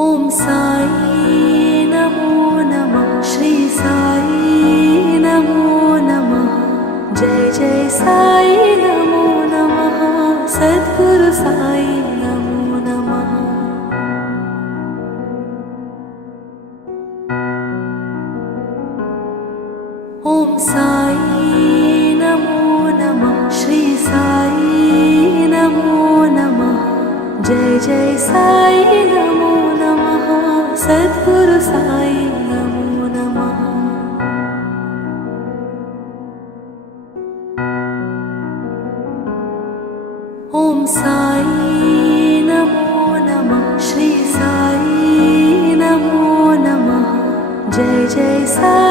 ॐ साई नमो नमः। श्री साई नमो नमः। जय जय साई नमो नमः। सद्गुरु साई नमो नमः। ॐ साई नमो नमः। श्री साई नमो नमः। जय जय साई नमो नमः। सद्गुरु साई नमो नमः। ॐ साई नमो नमः। श्री साई नमो नमः। जय जय साई